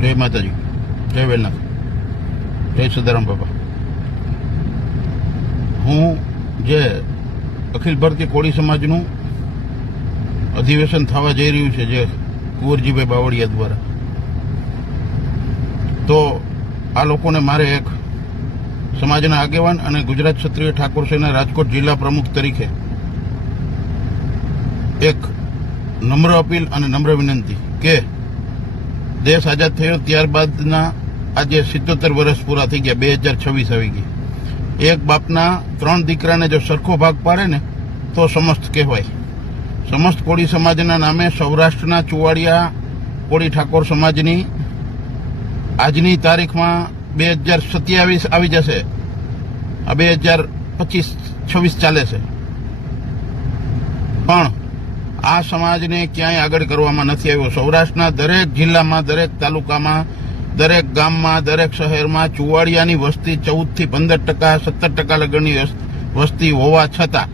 જય માતાજી, જય વેલનાથ, જય સદારામ બાપા. હું જે અખિલ ભારતીય કોળી સમાજનું અધિવેશન થવા જઈ રહ્યું છે, જે કુંવરજીભાઈ બાવળિયા દ્વારા, તો આ લોકોને મારે એક સમાજના આગેવાન અને ગુજરાત ક્ષત્રિય ઠાકોર સેના રાજકોટ જિલ્લા પ્રમુખ તરીકે એક નમ્ર અપીલ અને નમ્ર વિનંતી કે દેશ આઝાદ થયો ત્યારબાદના આજે 77 વર્ષ પૂરા થઈ ગયા. 2026 આવી ગઈ. એક બાપના 3 દીકરાને જો સરખો ભાગ પાડે ને તો સમસ્ત કહેવાય. સમસ્ત કોળી સમાજના નામે સૌરાષ્ટ્રના ચુવાડિયા કોળી ઠાકોર સમાજની આજની તારીખમાં 2027 આવી જશે. આ 2025-26 ચાલે છે, પણ આ સમાજને ક્યાંય આગળ કરવામાં નથી આવ્યો. સૌરાષ્ટ્રના દરેક જિલ્લામાં, દરેક તાલુકામાં, દરેક ગામમાં, દરેક શહેરમાં ચુવાડિયાની વસ્તી 14% થી 15%, 17% લગનની વસ્તી હોવા છતાં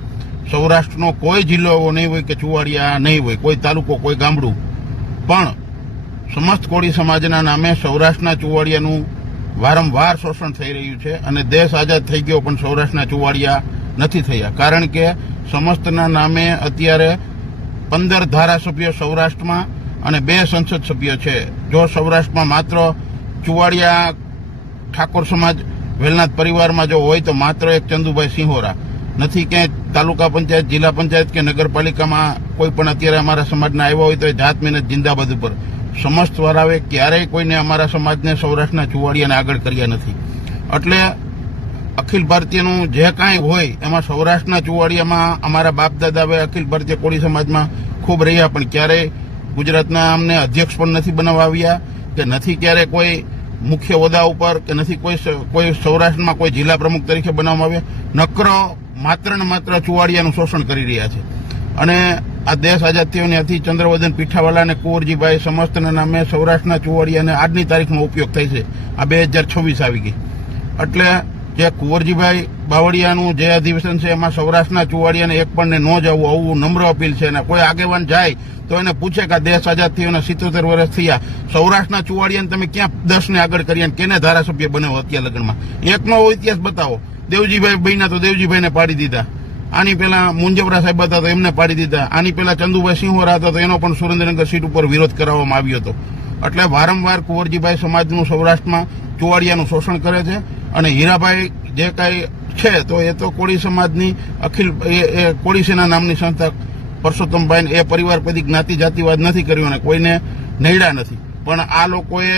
સૌરાષ્ટ્રનો કોઈ જિલ્લો એવો નહીં હોય કે ચુવાડિયા નહીં હોય, કોઈ તાલુકો, કોઈ ગામડું. પણ સમસ્ત કોળી સમાજના નામે સૌરાષ્ટ્રના ચુવાડિયાનું વારંવાર શોષણ થઈ રહ્યું છે અને દેશ આઝાદ થઈ ગયો પણ સૌરાષ્ટ્રના ચુવાડિયા નથી થયા. કારણ કે સમસ્તના નામે અત્યારે 15 ધારાસભ્યો સૌરાષ્ટ્રમાં અને 2 સંસદ સભ્યો છે. જો સૌરાષ્ટ્રમાં માત્ર ચુવાડિયા ઠાકોર સમાજ વેલનાથ પરિવારમાં જો હોય તો માત્ર એક ચંદુભાઈ સિંહોરા. નથી કે તાલુકા પંચાયત, જિલ્લા પંચાયત કે નગરપાલિકામાં કોઈ પણ અત્યારે અમારા સમાજના આવ્યા હોય તો એ જાત મહેનત જિંદાબાદ ઉપર. સમસ્ત વાળાએ ક્યારેય કોઈને અમારા સમાજને સૌરાષ્ટ્રના ચુવાડિયાને આગળ કર્યા નથી. એટલે અખિલ ભારતીયનું જે કાંઈ હોય એમાં સૌરાષ્ટ્રના ચુવાડિયામાં અમારા બાપ દાદાએ અખિલ ભારતીય કોળી સમાજમાં ખૂબ રહ્યા, પણ ક્યારેય ગુજરાતના અમને અધ્યક્ષ પણ નથી બનાવવા આવ્યા કે નથી ક્યારે કોઈ મુખ્ય હોદ્દા ઉપર કે નથી કોઈ સૌરાષ્ટ્રમાં કોઈ જિલ્લા પ્રમુખ તરીકે બનાવવામાં આવ્યા. નકરો માત્ર ને માત્ર ચુવાડિયાનું શોષણ કરી રહ્યા છે. અને આ દેશ આઝાદ થયો ત્યાંથી ચંદ્રવદન પીઠાવાલા અને કુંવરજીભાઈ સમસ્તના નામે સૌરાષ્ટ્રના ચુવાડિયાને આજની તારીખમાં ઉપયોગ થાય છે. આ 2026 આવી ગઈ. એટલે જે કુંવરજીભાઈ બાવળિયાનું જે અધિવેશન છે એમાં સૌરાષ્ટ્રના ચુવાડિયાને એક પણ ન જવું, આવું નમ્ર અપીલ છે. અને કોઈ આગેવાન જાય તો એને પૂછે કે આ દેશ આઝાદ થયો ને 77 વર્ષ થયા, સૌરાષ્ટ્રના ચુવાડિયાને તમે ક્યાં 10 ને આગળ કર્યા, કેને ધારાસભ્ય બનાવો અત્યાર લગ્નમાં? એકનો ઇતિહાસ બતાવો. દેવજીભાઈ બન્યા તો દેવજીભાઈને પાડી દીધા. આની પહેલા મુંજવરા સાહેબ હતા તો એમને પાડી દીધા. આની પહેલા ચંદુભાઈ સિંહોરા હતા તો એનો પણ સુરેન્દ્રનગર સીટ ઉપર વિરોધ કરાવવામાં આવ્યો હતો. એટલે વારંવાર કુંવરજીભાઈ સમાજનું સૌરાષ્ટ્રમાં ચુવાડિયાનું શોષણ કરે છે. અને હીરાભાઈ જે કાંઈ છે તો એ તો કોળી સમાજની અખિલ કોળી સેના નામની સંસ્થા પરસોત્તમભાઈ એ પરિવાર કદી જ્ઞાતિ જાતિવાદ નથી કર્યો અને કોઈને નડ્યા નથી. પણ આ લોકોએ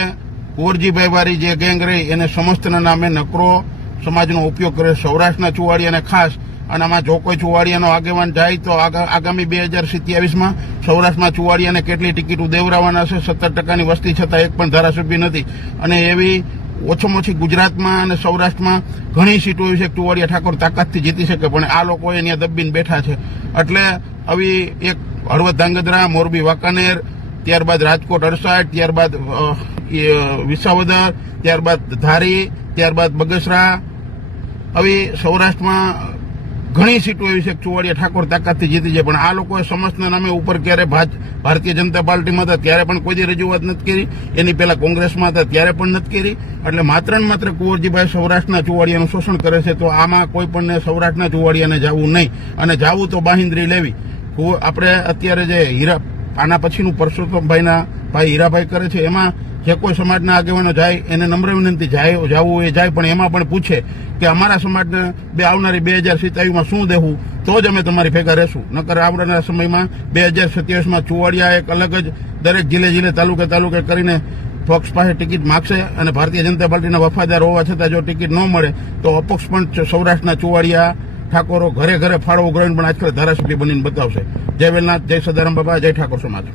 કુંવરજીભાઈ વાળી જે ગેંગ રહી એને સમસ્તના નામે નકરો સમાજનો ઉપયોગ કરે. સૌરાષ્ટ્રના ચુવાડિયાને ખાસ. અને આમાં જો કોઈ ચુવાડિયાનો આગેવાન જાય તો આગામી 2027માં સૌરાષ્ટ્રમાં ચુવાડિયાને કેટલી ટિકિટો દેવરાવાના છે. 17%ની વસ્તી છતાં એક પણ ધારાસભ્ય નથી. અને એવી ઓછામાં ઓછી ગુજરાતમાં અને સૌરાષ્ટ્રમાં ઘણી સીટો એવી છે કે ચુવાડિયા ઠાકોર તાકાતથી જીતી શકે, પણ આ લોકો અહીંયા દબીને બેઠા છે. એટલે આવી એક હળવદ ધાંગધ્રા, મોરબી વાંકાનેર, ત્યારબાદ રાજકોટ અડસાટ, ત્યારબાદ વિસાવદર, ત્યારબાદ ધારી, ત્યારબાદ બગસરા, આવી સૌરાષ્ટ્રમાં ઘણી સીટો એવી છે કે ચુવાડિયા ઠાકોર તાકાતથી જીતી જાય. પણ આ લોકોએ સમસ્તના નામે ઉપર ક્યારે ભારતીય જનતા પાર્ટીમાં હતા ત્યારે પણ કોઈ રજૂઆત નથી કરી, એની પહેલા કોંગ્રેસમાં હતા ત્યારે પણ નથી કરી. એટલે માત્ર ને માત્ર કુંવરજીભાઈ સૌરાષ્ટ્રના ચુવાડિયાનું શોષણ કરે છે. તો આમાં કોઈ પણ સૌરાષ્ટ્રના ચુવાડિયાને જવું નહીં, અને જવું તો બાંહેધરી લેવી. આપણે અત્યારે જે આના પછીનું પરસોત્તમભાઈના ભાઈ હીરાભાઈ કરે છે એમાં જે કોઈ સમાજના આગેવાનો જાય એને નમ્ર વિનંતી, જવું એ જાય, પણ એમાં પણ પૂછે કે અમારા સમાજને આવનારી 2027માં શું દેવું તો જ અમે તમારી ભેગા રહેશું. નકર આવનારા સમયમાં 2027માં ચુવાડિયા એક અલગ જ દરેક જિલ્લે તાલુકે કરીને પક્ષ પાસે ટિકિટ માગશે. અને ભારતીય જનતા પાર્ટીના વફાદાર હોવા છતાં જો ટિકિટ ન મળે તો અપક્ષ પણ સૌરાષ્ટ્રના ચુવાડિયા ઠાકોરો ઘરે ઘરે ફાળો ઉઘરાવીને પણ આજકાલ ધારાસભ્ય બનીને બતાવશે. જય વેલનાથ, જય સદારામ બાપા, જય ઠાકોર સમાજ.